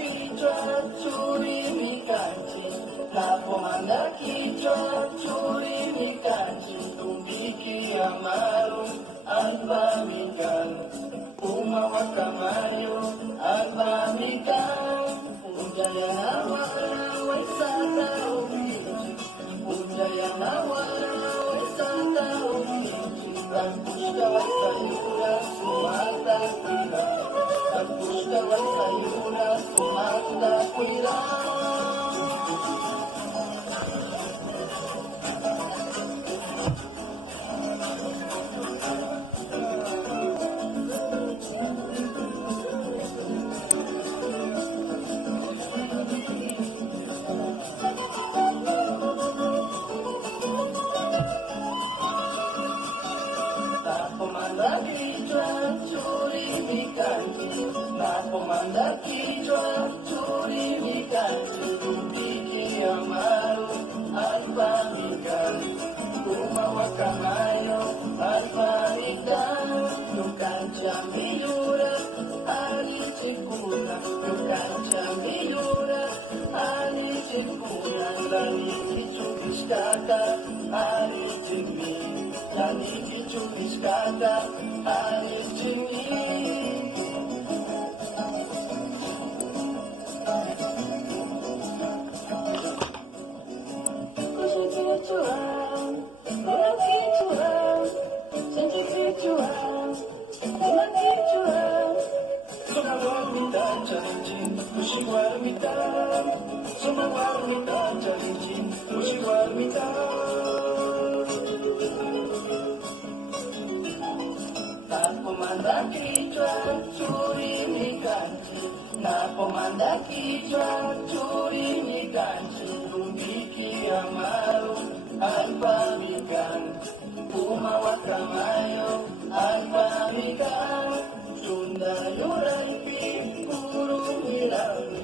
kichwa churi mikanchi, napomanda kichwa churi mikanchi, tumbiki amaru alba mikan, uma wakamayo alba mikan, ujaya nawara waisata ubinchi, ujaya nawara waisata ubinchi, Pushka waisayura sumata kuila, Pushka waisayura sumata kuila. Napomanda kichwa churi mikanchi, napomanda kichwa churi mikanchi, tumbiki amaru alfa mikan, kuma wakamayo alfa mikan, nukancha miura ali chikuna, nukancha miura ali chikuna, lani kichukistaka ali chikmi. Lani kichukistaka ali chikmi. Napomanda kichwa churi mikanchi, napomanda kichwa churi mikanchi, tumbiki amaru alfa mikan, kuma wakamayo alfa mikan, chunda yuraipi kuru milami,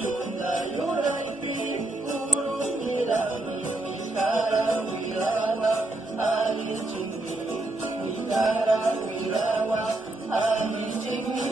chunda yuraipi kuru milami, mikara wilama ali chingmi, mikara wilama ali chingmi.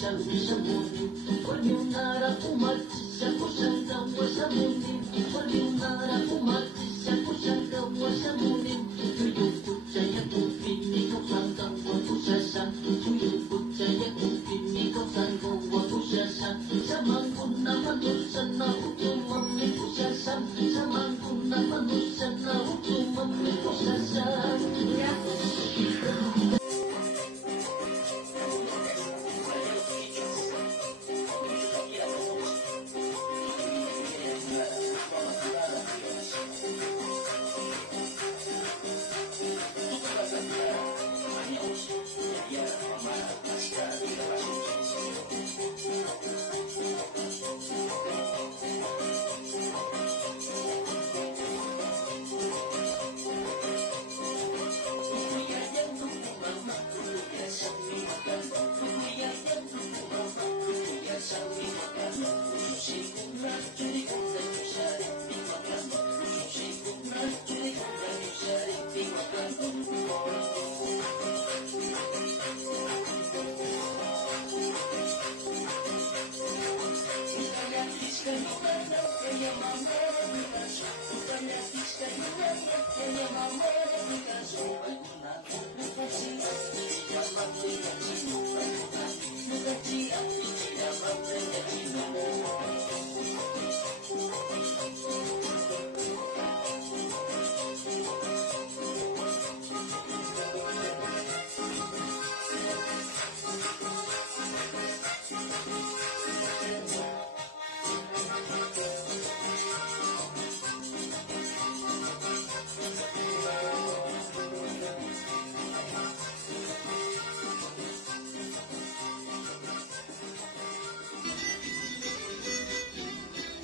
shamushamuni Waliunara kumatisha kushanga washamuni Waliunara kumatisha kushanga washamuni Tuyukucha ya kufini kausanga wakushasha Tuyukucha ya kufini kausanga wakushasha Shamanguna manusha na utumami kushasha Shamanguna manusha na utumami kushasha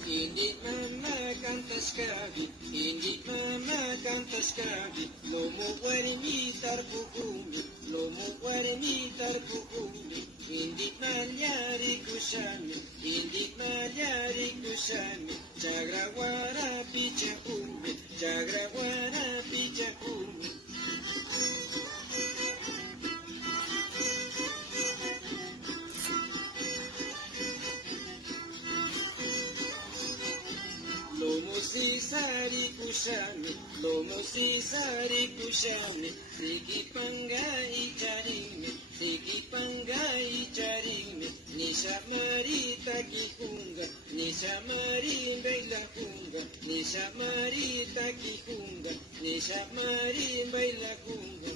Hindi mama cantas cavi, hindi mama cantas cavi, lomo guaremitar pukumi, lomo guaremitar pukumi, hindi malyari kusami, hindi malyari kusami, chagraguara pichakumi, chagraguara pichakumi. Lomo sisari kusami, lomo sisari kusami, siki panga icharime, siki panga icharime, nisha marita kijunga, nisha mari baila junga, nisha marita kijunga, nisha mari baila junga.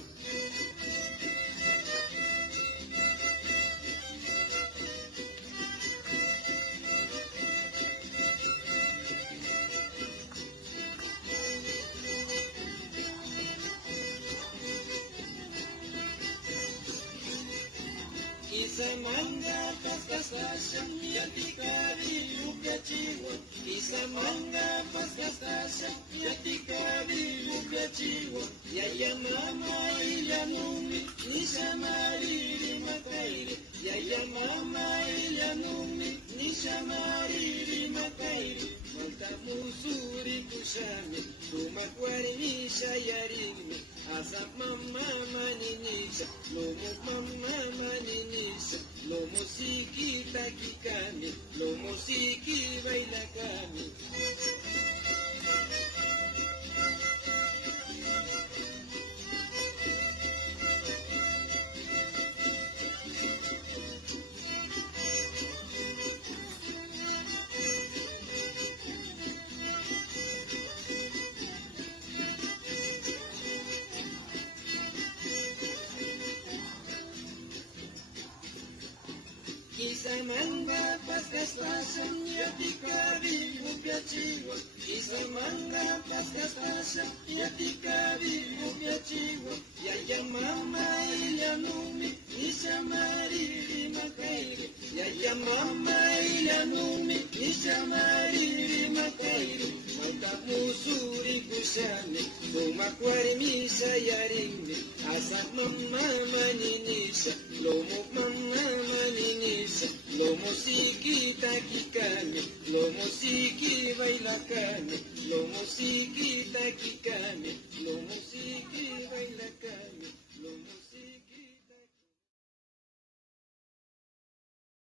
Isamanga paskastasha, yatikari lukachiwa. Isamanga paskastasha, yatikari lukachiwa. Yaya mama ilyanumi, nishamariri makairi. Yaya mama ilyanumi, nishamariri makairi. Manta musuri kushame, tumakwari nisha yarimi. Asa mama maninisha, lomo mama maninisha, lomo siki takikami, lomo siki bailakami. Isamanga paskastasha, yatikari lukachiwa. Isamanga paskastasha, yatikari lukachiwa. Yaya mama ilyanumi, nishamariri makairi. Yaya mama ilyanumi, nishamariri makairi. Manta musuri kushame, tumakwari misha yarimi. Asa mama maninisha, lomo mama maninisha, lomo siki takikami, lomo siki bailakami, lomo siki takikami, lomo siki bailakami.